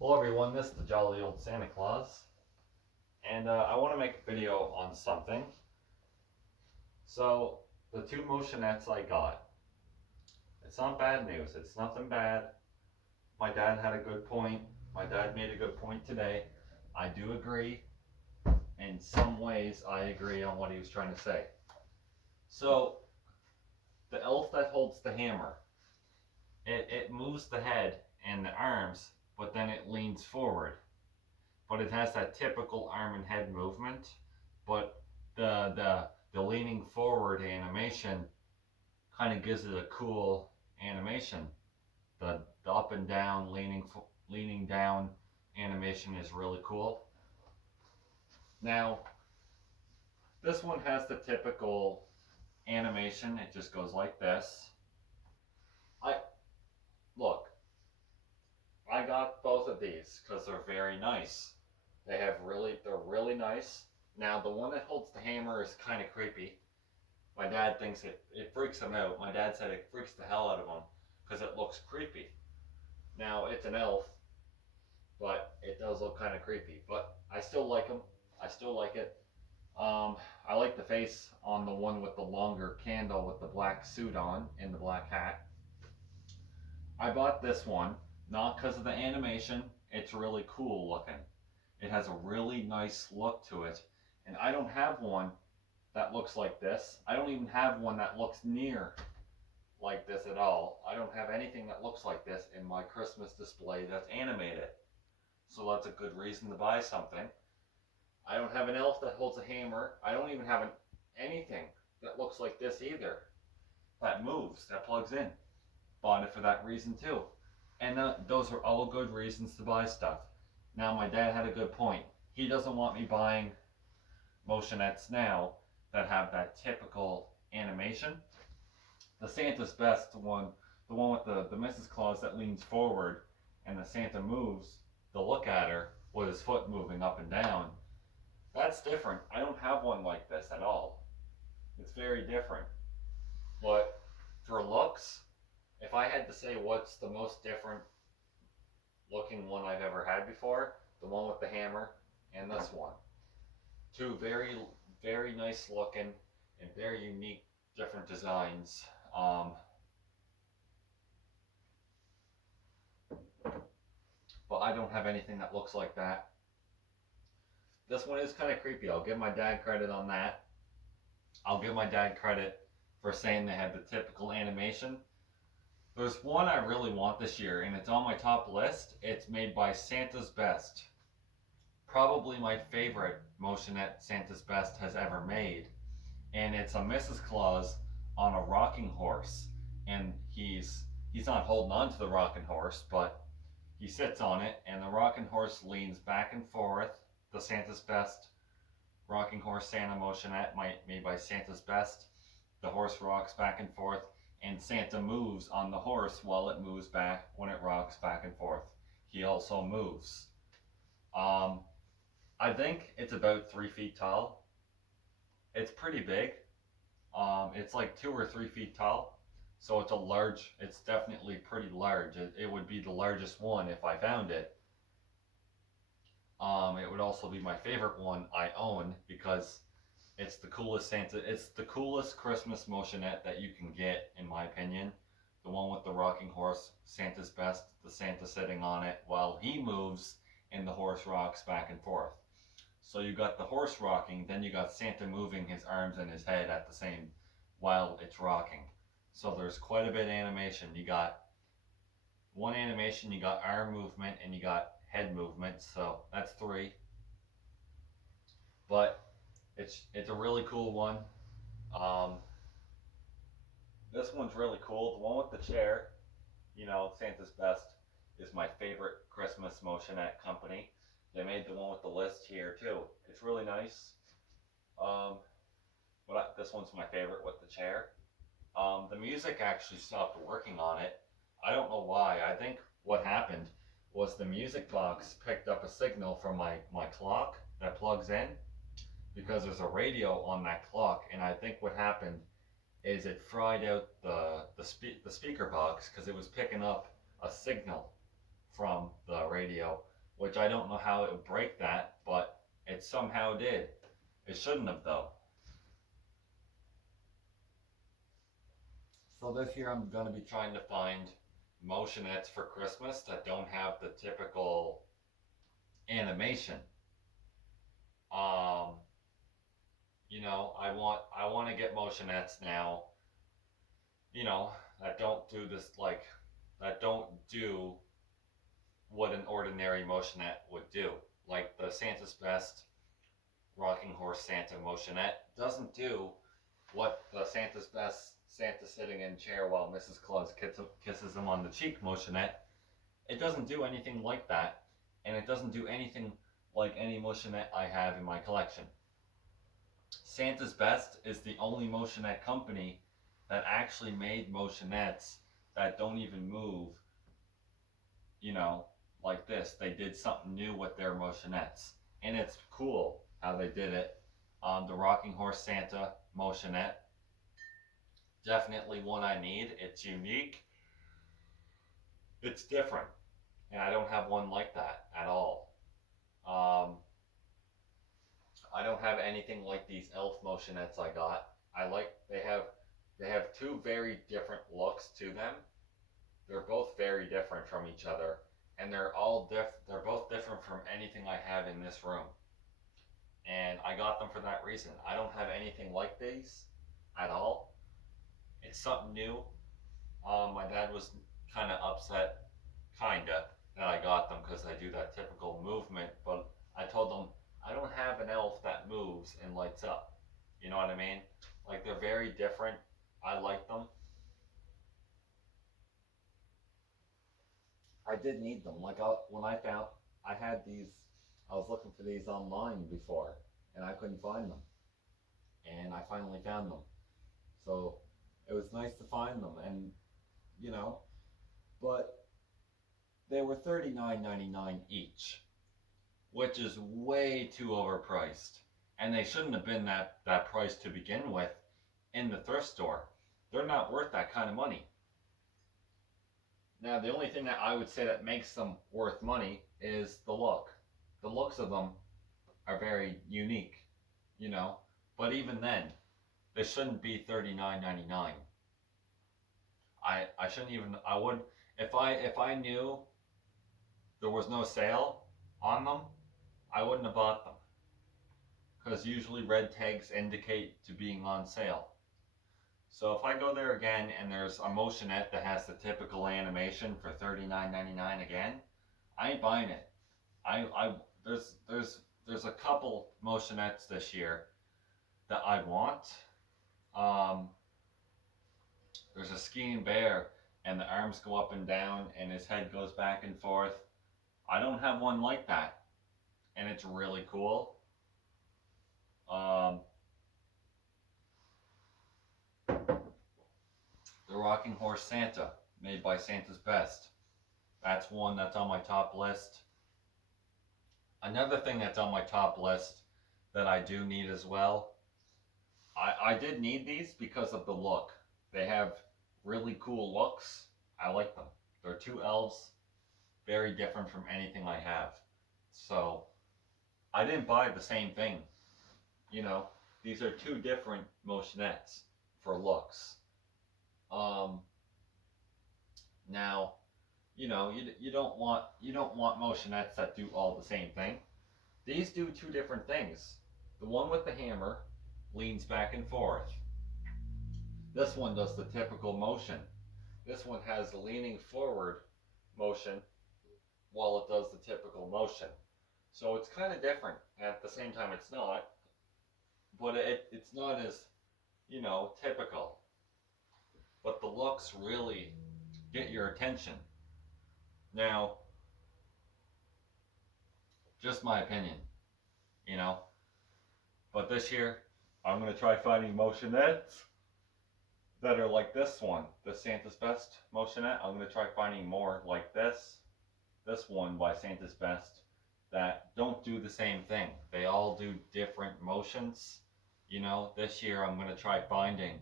Hello everyone, this is the jolly old Santa Claus, and I want to make a video on something. So, the two Motionettes I got, it's not bad news, it's nothing bad. My dad had a good point, my dad made a good point today. I do agree, in some ways I agree on what he was trying to say. So, the elf that holds the hammer, it moves the head and the arms, but then it leans forward. But it has that typical arm and head movement. But the leaning forward animation kind of gives it a cool animation. The up and down leaning down animation is really cool. Now this one has the typical animation. It just goes like this. I look. I got both of these because they're very nice. They're really nice. Now the one that holds the hammer is kind of creepy. My dad thinks it freaks him out. My dad said it freaks the hell out of him because it looks creepy. Now it's an elf, but it does look kind of creepy. But I still like him. I still like it. I like the face on the one with the longer candle with the black suit on and the black hat. I bought this one not because of the animation. It's really cool looking. It has a really nice look to it, and I don't have one that looks like this. I don't even have one that looks near like this at all. I don't have anything that looks like this in my Christmas display that's animated. So that's a good reason to buy something. I don't have an elf that holds a hammer. I don't even have anything that looks like this either. That moves, that plugs in. Bought it for that reason too. And those are all good reasons to buy stuff. Now my dad had a good point. He doesn't want me buying Motionettes now that have that typical animation. The Santa's Best one, the one with the Mrs. Claus that leans forward and the Santa moves to look at her with his foot moving up and down. That's different. I don't have one like this at all. It's very different. But for looks, if I had to say what's the most different looking one I've ever had before, the one with the hammer and this one. Two very nice looking and very unique different designs. But I don't have anything that looks like that. This one is kind of creepy. I'll give my dad credit on that. I'll give my dad credit for saying they had the typical animation. There's one I really want this year, and it's on my top list. It's made by Santa's Best. Probably my favorite Motionette Santa's Best has ever made. And it's a Mrs. Claus on a rocking horse. And he's not holding on to the rocking horse, but he sits on it, and the rocking horse leans back and forth. The Santa's Best rocking horse Santa Motionette made by Santa's Best. The horse rocks back and forth, and Santa moves on the horse while it moves back when it rocks back and forth. He also moves. I think it's about 3 feet tall. It's pretty big. It's like 2 or 3 feet tall. So it's definitely pretty large. It would be the largest one if I found it. It would also be my favorite one I own because it's the coolest it's the coolest Christmas motionette that you can get, in my opinion. The one with the rocking horse, Santa's Best, the Santa sitting on it while he moves and the horse rocks back and forth. So you got the horse rocking, then you got Santa moving his arms and his head at the same while it's rocking. So there's quite a bit of animation. You got one animation, you got arm movement, and you got head movement. So that's three. But it's a really cool one. Um, this one's really cool. The one with the chair, Santa's Best is my favorite Christmas motionette company. They made the one with the list here too. It's really nice. This one's my favorite with the chair. The music actually stopped working on it. I don't know why. I think what happened was the music box picked up a signal from my clock that plugs in because there's a radio on that clock, and I think what happened is it fried out the speaker box because it was picking up a signal from the radio, which I don't know how it would break that, but it somehow did. It shouldn't have though. So this year I'm gonna be trying to find Motionettes for Christmas that don't have the typical animation. Um, I want to get Motionettes now. That don't do this that don't do what an ordinary Motionette would do. Like the Santa's Best Rocking Horse Santa Motionette doesn't do what the Santa's Best Santa sitting in chair while Mrs. Claus kisses him on the cheek Motionette. It doesn't do anything like that, and it doesn't do anything like any Motionette I have in my collection. Santa's Best is the only Motionette company that actually made Motionettes that don't even move, like this. They did something new with their Motionettes, and it's cool how they did it. The Rocking Horse Santa Motionette, definitely one I need. It's unique, it's different, and I don't have one like that at all. I don't have anything like these elf Motionettes I got. They have two very different looks to them. They're both very different from each other, and they're both different from anything I have in this room. And I got them for that reason. I don't have anything like these at all. It's something new. My dad was kind of upset, that I got them because I do that typical movement, but I told him I don't have an elf that moves and lights up. You know what I mean? Like, they're very different. I like them. I did need them. When I had these, I was looking for these online before, and I couldn't find them, and I finally found them. So it was nice to find them, and you know, but they were $39.99 each, which is way too overpriced, and they shouldn't have been that price to begin with in the thrift store. They're not worth that kind of money. Now, the only thing that I would say that makes them worth money is the look. The looks of them are very unique, but even then, they shouldn't be $39.99. I shouldn't even, I would, if I knew there was no sale on them, I wouldn't have bought them, because usually red tags indicate to being on sale. So if I go there again and there's a Motionette that has the typical animation for $39.99 again, I ain't buying it. There's a couple Motionettes this year that I want. There's a skiing bear, and the arms go up and down, and his head goes back and forth. I don't have one like that, and it's really cool. The Rocking Horse Santa, made by Santa's Best. That's one that's on my top list. Another thing that's on my top list that I do need as well, I did need these because of the look. They have really cool looks. I like them. They're two elves, very different from anything I have. So I didn't buy the same thing. These are two different Motionettes for looks. Now, you don't want Motionettes that do all the same thing. These do two different things. The one with the hammer leans back and forth. This one does the typical motion. This one has the leaning forward motion while it does the typical motion. So it's kind of different. At the same time, it's not. But it's not as, typical. But the looks really get your attention. Now, just my opinion, But this year, I'm going to try finding Motionettes that are like this one, the Santa's Best Motionette. I'm going to try finding more like this one by Santa's Best, that don't do the same thing. They all do different motions. This year I'm going to try finding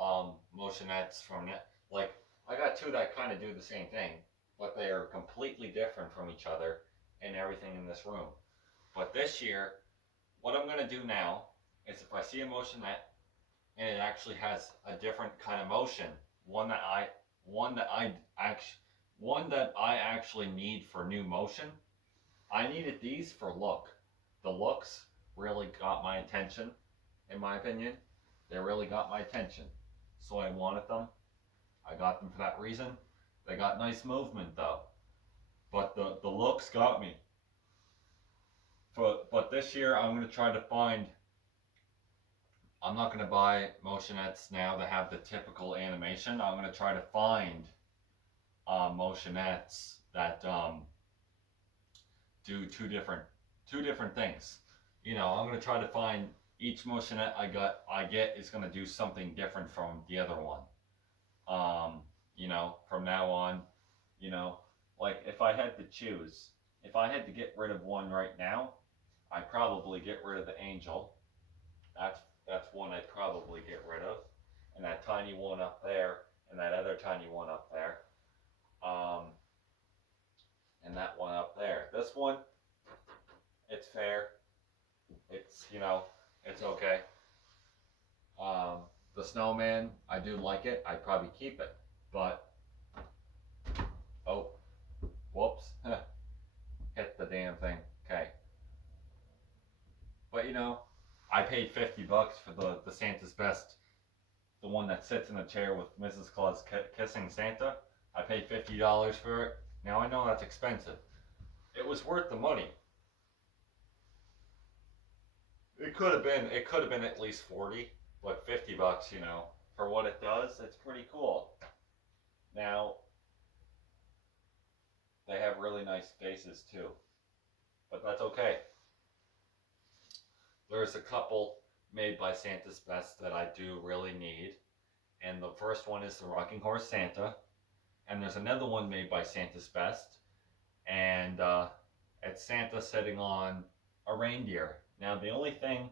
Motionettes from it. Like, I got two that kind of do the same thing, but they are completely different from each other and everything in this room. But this year, what I'm gonna do now is if I see a motionette and it actually has a different kind of motion, one that I one that I actually one that I actually need for new motion. I needed these for look. The looks really got my attention, in my opinion. They really got my attention. So I wanted them. I got them for that reason. They got nice movement though. But the looks got me. But this year I'm gonna try to find, I'm not gonna buy motionettes now that have the typical animation. I'm gonna try to find motionettes that do two different things. You know, I'm gonna try to find each motionette I get is gonna do something different from the other one. You know, from now on, you know, like if I had to choose, if I had to get rid of one right now, I'd probably get rid of the angel. That's one I'd probably get rid of, and that tiny one up there, and that other tiny one up there, and that one up there. This one, it's fair. It's, you know, it's okay. The snowman, I do like it. I'd probably keep it, but oh, whoops, hit the damn thing. Okay, but you know, I paid $50 for the Santa's Best, the one that sits in a chair with Mrs. Claus kissing Santa. I paid $50 for it. Now I know that's expensive. It was worth the money. It could have been at least 40, but $50, you know, for what it does, it's pretty cool. Now, they have really nice faces too, but that's okay. There's a couple made by Santa's Best that I do really need, and the first one is the Rocking Horse Santa, and there's another one made by Santa's Best, and it's Santa sitting on a reindeer. Now, the only thing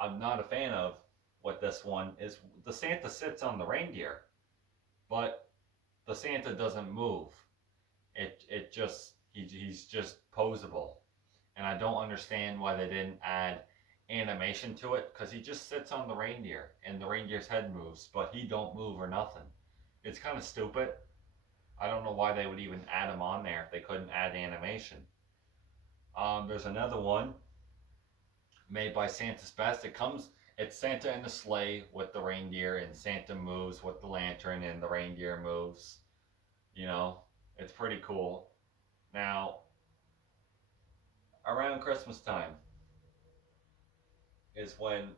I'm not a fan of with this one is the Santa sits on the reindeer, but the Santa doesn't move. It just he's just posable, and I don't understand why they didn't add animation to it, because he just sits on the reindeer and the reindeer's head moves, but he don't move or nothing. It's kind of stupid. I don't know why they would even add him on there if they couldn't add animation. There's another one made by Santa's Best. It's Santa in the sleigh with the reindeer, and Santa moves with the lantern and the reindeer moves. You know, it's pretty cool. Now, around Christmas time is when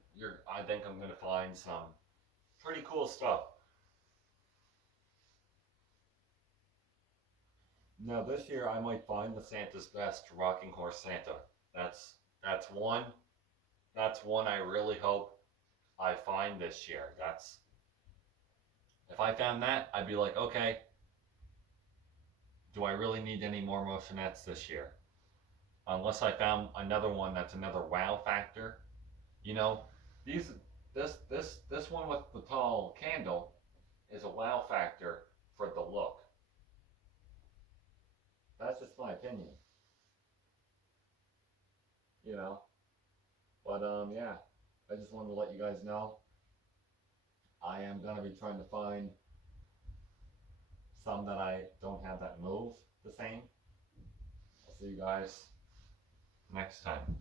I think I'm gonna find some pretty cool stuff. Now this year I might find the Santa's Best Rocking Horse Santa. That's one. That's one I really hope I find this year. If I found that, I'd be like, okay, do I really need any more motionettes this year? Unless I found another one that's another wow factor. You know, this one with the tall candle is a wow factor for the look. That's just my opinion. You know. But yeah, I just wanted to let you guys know I am gonna be trying to find some that I don't have that move the same. I'll see you guys next time.